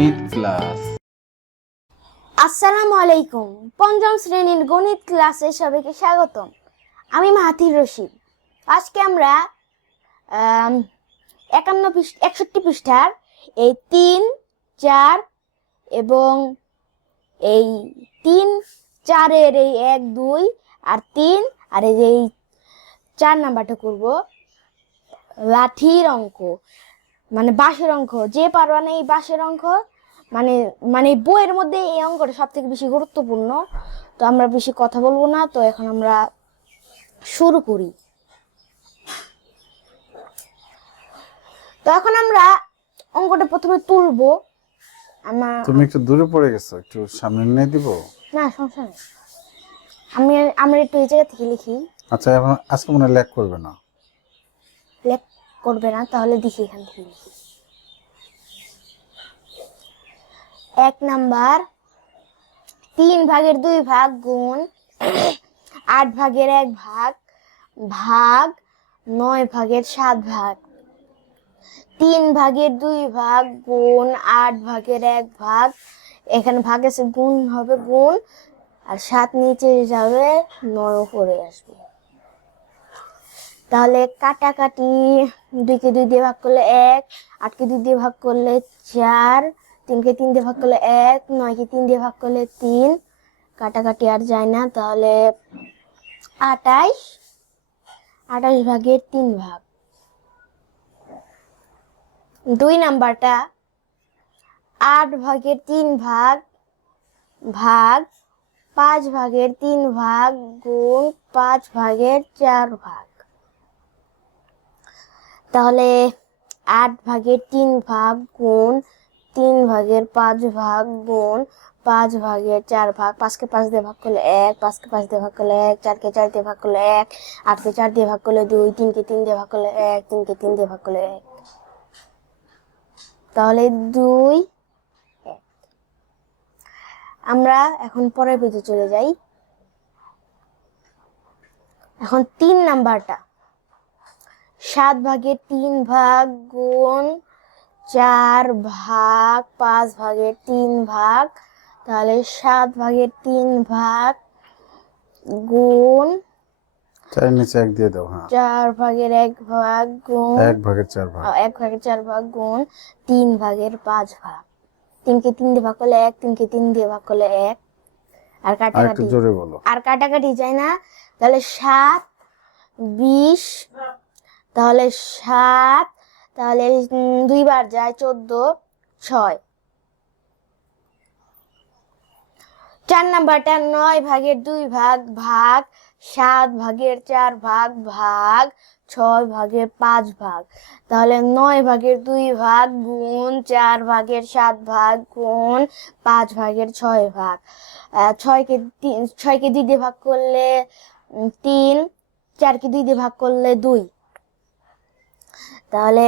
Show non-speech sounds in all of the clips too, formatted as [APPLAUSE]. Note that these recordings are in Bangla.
গণিত ক্লাস। আসসালামু আলাইকুম। পঞ্চম শ্রেণির গণিত ক্লাসে সবাইকে স্বাগতম। আমি মাহাথির রশিদ। আজকে আমরা একান্ন পৃষ্ঠ, একষট্টি পৃষ্ঠার এই তিন, চার এবং এই তিন, চারের এই এক, দুই আর তিন আর এই এই চার নাম্বারটা করব। লাঠির অঙ্ক। মানে বাঁশের অঙ্ক। যে পারবা না এই বাঁশের অঙ্ক মানে মানে বইয়ের মধ্যে এই অঙ্কটা সব থেকে বেশি গুরুত্বপূর্ণ। তো আমরা বেশি কথা বলব না তো এখন আমরা শুরু করি। তো এখন আমরা অঙ্কটা প্রথমে তুলবো। আমার তুমি একটু দূরে পড়ে গেছো একটু সামনে নিয়ে দিব? না সমস্যা নেই। আমি আমরা একটু এই জায়গা থেকে লিখি। আচ্ছা এখন আজকে মনে ল্যাক করবে না। লেখ করবে না তাহলে দেখি এখান থেকে লিখি। এক নাম্বার, তিন ভাগের দুই ভাগ গুণ [CLEARS THROAT] আট ভাগের এক ভাগ ভাগ নয় ভাগের সাত ভাগ। তিন ভাগের দুই ভাগ গুণ আট ভাগের এক ভাগ, এখানে ভাগ আছে গুণ হবে গুণ, আর সাত নিচে যাবে নয় উপরে আসবে। তাহলে কাটাকাটি, দুইকে দুই দিয়ে ভাগ করলে এক, আটকে দুই দিয়ে ভাগ করলে চার তিনকে তিন দিয়ে ভাগ করলে এক, নয়কে তিন দিয়ে ভাগ করলে তিন। কাটাকাটি আর যায় না, তাহলে আটাইশ। আটাইশ ভাগের তিন ভাগ। দুই নাম্বারটা, আট ভাগের তিন ভাগ ভাগ পাঁচ ভাগের তিন ভাগ গুণ পাঁচ ভাগের চার ভাগ। তাহলে আট ভাগের তিন ভাগ গুণ তিন ভাগের পাঁচ ভাগ গুণ পাঁচ ভাগের চার ভাগ, পাঁচকে পাঁচ দিয়ে ভাগ করলে এক, পাঁচকে পাঁচ দিয়ে ভাগ করলে এক, চারকে চার দিয়ে ভাগ করলে এক, আটকে চার দিয়ে ভাগ করলে দুই, তিনকে তিন দিয়ে ভাগ করলে এক, তিনকে তিন দিয়ে ভাগ করলে এক। তাহলে দুই আমরা এখন পরের পেজে চলে যাই। এখন তিন নাম্বারটা। সাত ভাগের তিন ভাগ গুণ চার ভাগ পাঁচ ভাগের তিন ভাগ তাহলে সাত ভাগের তিন ভাগ গুণ চারের নিচে এক দিয়ে দাও হ্যাঁ। চার ভাগের এক ভাগ গুণ এক ভাগের চার ভাগ। এক ভাগের চার ভাগ গুণ তিন ভাগের পাঁচ ভাগ। তিনকে তিন দিয়ে ভাগ করলে এক তিনকে তিন দিয়ে ভাগ করলে এক। আর কাটাকাটি জোরে বলো। আর কাটাকাটি যায় না? তাহলে সাত বিশ তাহলে সাত তাহলে দুইবার যায় চোদ্দ, ছয়। চার নাম্বারটা নয় ভাগের দুই ভাগ ভাগ সাত ভাগের চার ভাগ ভাগ ছয় ভাগের পাঁচ ভাগ। তাহলে নয় ভাগের দুই ভাগ গুণ চার ভাগের সাত ভাগ গুণ পাঁচ ভাগের ছয় ভাগ। ছয়কে ছয়কে দুই দিয়ে ভাগ করলে তিন, চারকে দুই দিয়ে ভাগ করলে দুই। তাহলে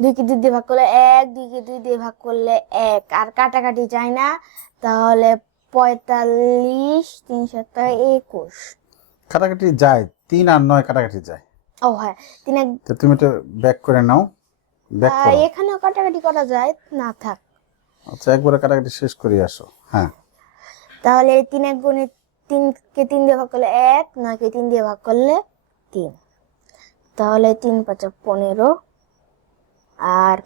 দুইকে দুই দিয়ে ভাগ করলে এক দুইকে দুই দিয়ে ভাগ করলে এক। আর কাটাকাটি যায় না তাহলে পঁয়তাল্লিশ তিন সাতটা একুশ। কাটাকাটি যায় তিন আর নয় কাটাকাটি যায়। ও হ্যাঁ তিন এক তো তুমি তো ব্যাক করে নাও ব্যাক করো। এখানেও কাটাকাটি করা যায় না থাক। আচ্ছা একবারে কাটাকাটি শেষ করে আসো হ্যাঁ। তাহলে তিন এক গুণে তিনকে তিন দিয়ে ভাগ করলে এক নয়কে তিন দিয়ে ভাগ করলে তিন। তাহলে তিন পাঁচা পনেরো। আর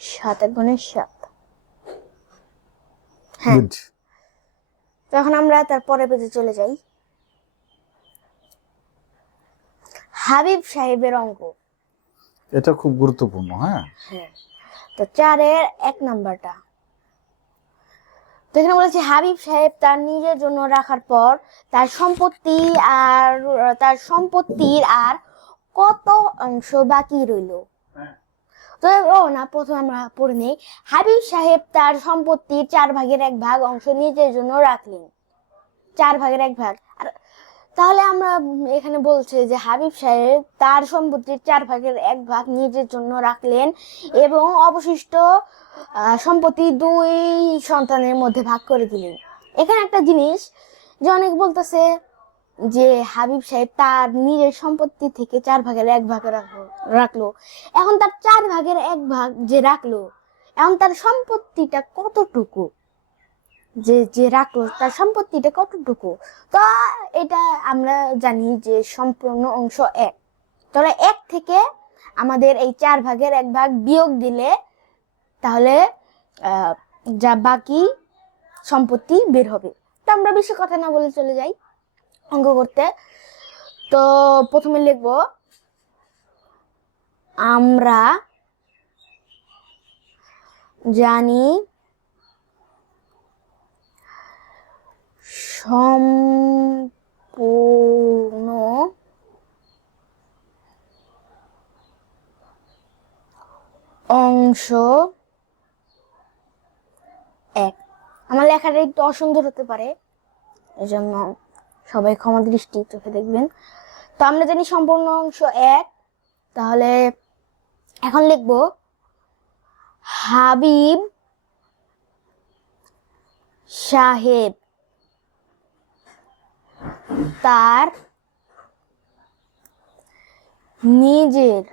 সাত এক গুণে সাত। হ্যাঁ। তখন আমরা তার পরের পেজে চলে যাই। হাবিব সাহেবের অঙ্ক। এটা খুব গুরুত্বপূর্ণ হ্যাঁ। হ্যাঁ। তো চারের এক নাম্বারটা। তো এখানে বলেছে হাবিব সাহেব তার নিজের জন্য রাখার পর তার সম্পত্তি আর তার সম্পত্তির আর কত অংশ বাকি রইল? তো না, প্রথমে আমরা পড়ে নেই। হাবিব সাহেব তার সম্পত্তির চার ভাগের এক ভাগ অংশ নিজের জন্য রাখলেন। চার ভাগের এক ভাগ। আর তাহলে আমরা এখানে বলছে যে হাবিব সাহেব তার সম্পত্তির চার ভাগের এক ভাগ নিজের জন্য রাখলেন এবং অবশিষ্ট সম্পত্তি দুই সন্তানের মধ্যে ভাগ করে দিলেন। এখানে একটা জিনিস যে অনেক বলতেছে যে হাবিব সাহেব তার নিজের সম্পত্তি থেকে চার ভাগের এক ভাগ রাখল রাখল। এখন তার চার ভাগের এক ভাগ যে রাখল, এখন তার সম্পত্তিটা কতটুকু? যে যে রাখল, তার সম্পত্তিটা কতটুকু? তো এটা আমরা জানি যে সম্পূর্ণ অংশ এক। তাহলে এক থেকে আমাদের এই চার ভাগের এক ভাগ বিয়োগ দিলে তাহলে যা বাকি সম্পত্তি বের হবে। তো আমরা বেশি কথা না বলে চলে যাই। অঙ্ক করতে। তো প্রথমে লিখব, আমরা জানি সম্পূর্ণ অংশ এক। আমার লেখাটা একটু অসুন্দর হতে পারে, এজন্য সবাই ক্ষমা দৃষ্টি, চোখে দেখবেন। তো আমরা জানি সম্পূর্ণ অংশ এক। তাহলে এখন লিখব, হাবিব সাহেব তার নিজের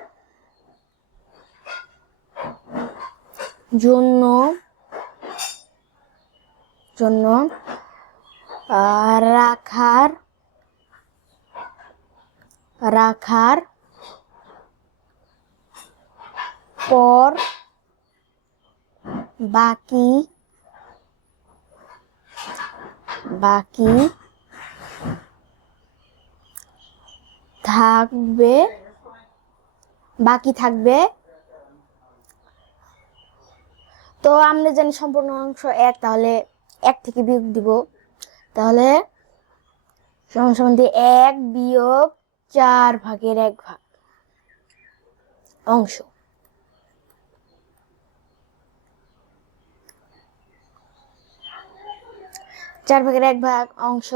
জন্য জন্য রাখার রাখার পর বাকি বাকি থাকবে বাকি থাকবে। তো আমরা জানি সম্পূর্ণ অংশ এক, তাহলে এক থেকে বিয়োগ দিব। তাহলে এক বিয়োগ চার ভাগের এক ভাগ অংশ। চার ভাগের এক ভাগ অংশ,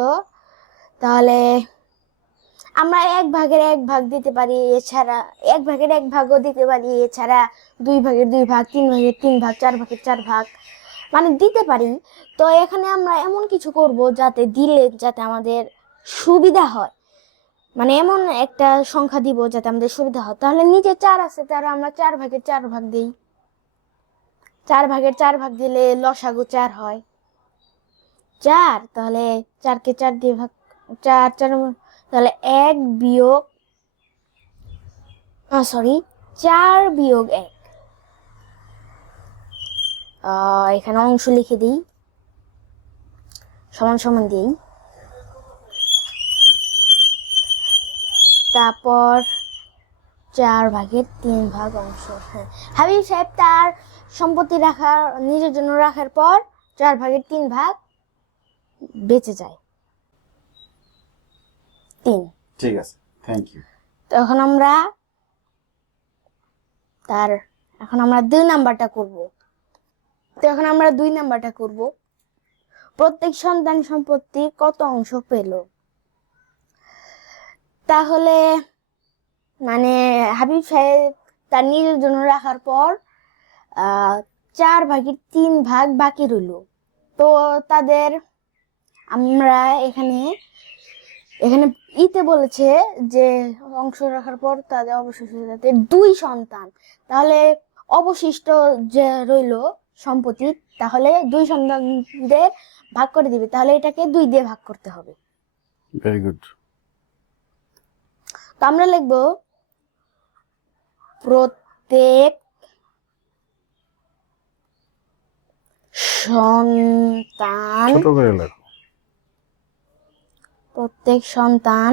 তাহলে আমরা এক ভাগের এক ভাগ দিতে পারি, এছাড়া এক ভাগের এক ভাগও দিতে পারি, এছাড়া দুই ভাগের দুই ভাগ, তিন ভাগের তিন ভাগ, চার ভাগের চার ভাগ। মানে দিতে পারি। তো এখানে আমরা এমন কিছু করব যাতে দিলে যাতে আমাদের সুবিধা হয়। মানে এমন একটা সংখ্যা দিব যাতে আমাদের সুবিধা হয়। তাহলে নিচে চার আছে তার আমরা চার ভাগের চার ভাগ দিই। চার ভাগের চার ভাগ দিলে লসাগু চার হয়। চার, তাহলে চারকে চার দিয়ে ভাগ, চার চার, তাহলে এক বিয়োগ সরি চার বিয়োগ এক। এখানে অংশ লিখে দিই। সমান সমান দিই। তারপর চার ভাগের তিন ভাগ অংশ হ্যাঁ। হাবিব সাহেব তার সম্পত্তি রাখার নিজের জন্য রাখার পর চার ভাগের তিন ভাগ বেঁচে যায়। তিন। ঠিক আছে থ্যাংক ইউ তখন আমরা তার এখন আমরা দুই নাম্বারটা করব। তো এখন আমরা দুই নাম্বারটা করব। প্রত্যেক সন্তান সম্পত্তি কত অংশ পেল? তাহলে মানে হাবিব সাহেব তার নিজের জন্য রাখার পর চার ভাগের তিন ভাগ বাকি রইল। তো তাদের আমরা এখানে এখানে ইতে বলেছে যে অংশ রাখার পর তাদের অবশিষ্ট তাদের দুই সন্তান, তাহলে অবশিষ্ট যে রইল সম্পত্তি তাহলে দুই সন্তানদের ভাগ করে দিবে। তাহলে এটাকে দুই দিয়ে ভাগ করতে হবে। ভেরি গুড তো আমরা লিখব প্রত্যেক সন্তান ছোট করে লেখো। প্রত্যেক সন্তান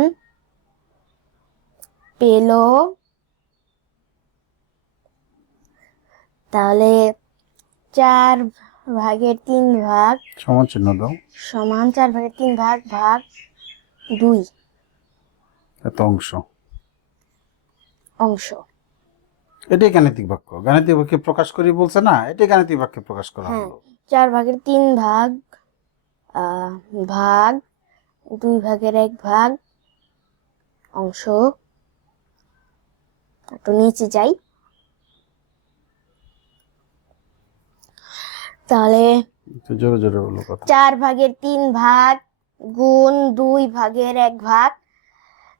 পেল তাহলে চার ভাগের তিন ভাগ সমান চিহ্ন দাও। সমান চার ভাগের তিন ভাগ ভাগ দুই। এত অংশ। অংশ। এটাই গাণিতিক বাক্য। গাণিতিক বাক্যে প্রকাশ করি বলছে না এটাই গাণিতিক বাক্যে প্রকাশ করা হ্যাঁ হলো। চার ভাগের তিন ভাগ ভাগ দুই ভাগের এক ভাগ অংশ। একটু নিচে যাই। তাহলে জোরে জোরে বলো কথা। চার ভাগের তিন ভাগ গুণ দুই ভাগের এক ভাগ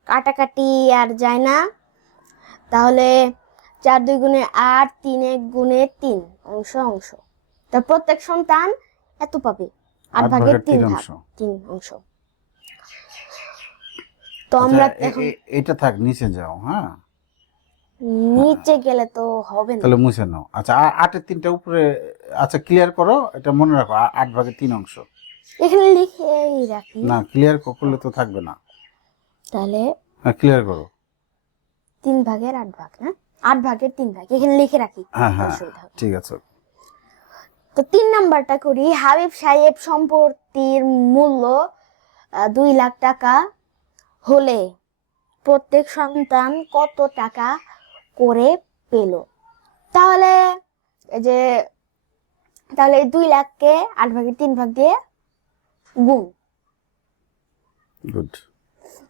কাটাকাটি আর যায় না। তাহলে চার দুই গুণে আট তিন এক গুণে তিন অংশ অংশ। তার প্রত্যেক সন্তান এত পাবে? আট ভাগের তিন ভাগ অংশ। তিন অংশ। তো আমরা আচ্ছা, এখন এটা থাক নিচে যাও হ্যাঁ? নিচে গেলে তো হবে না। তাহলে মুছে নাও। আচ্ছা আটের তিনটা উপরে আচ্ছা ক্লিয়ার করো এটা মনে রাখো আট ভাগের তিন অংশ। এখানে লিখেই রাখি। না ক্লিয়ার করলে তো থাকবে না। তাহলে হ্যাঁ ক্লিয়ার করো। তিন ভাগের আট ভাগ না আট ভাগের তিন ভাগ এখানে লিখে রাখি হ্যাঁ হ্যাঁ। ঠিক আছে। তো তিন নাম্বারটা করি হাবিব সাহেব সম্পত্তির মূল্য দুই লাখ টাকা হলে প্রত্যেক সন্তান কত টাকা করে পেল। তাহলে এই যে তাহলে দুই লাখকে আট ভাগে তিন ভাগ দিয়ে গুণ। গুড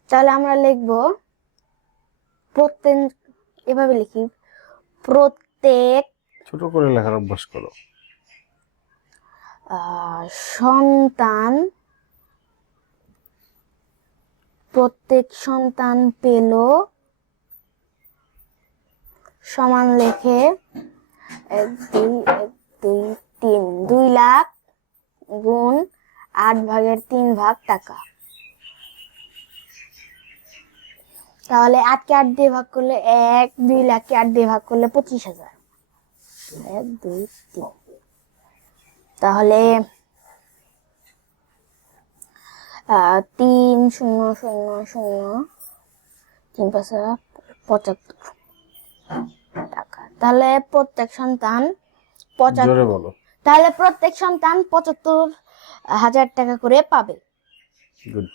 তাহলে আমরা লিখব প্রত্যেক এভাবে লিখি প্রত্যেক ছোট করে লেখার অভ্যাস করো। আহ, সন্তান প্রত্যেক সন্তান পেল সমান লেখে এক, দুই এক, দুই, তিন। দুই লাখ গুণ আট ভাগের তিন ভাগ টাকা। তাহলে আটকে আট দিয়ে ভাগ করলে এক, দুই লাখকে আট দিয়ে ভাগ করলে পঁচিশ হাজার। এক, দুই, তিন। তাহলে তিন, শূন্য শূন্য শূন্য, তিন পাঁচ পঁচাত্তর। টাকা। তাহলে প্রত্যেক সন্তান পঁচাত্তর জোরে বলো। তাহলে প্রত্যেক সন্তান পঁচাত্তর হাজার টাকা করে পাবে। গুড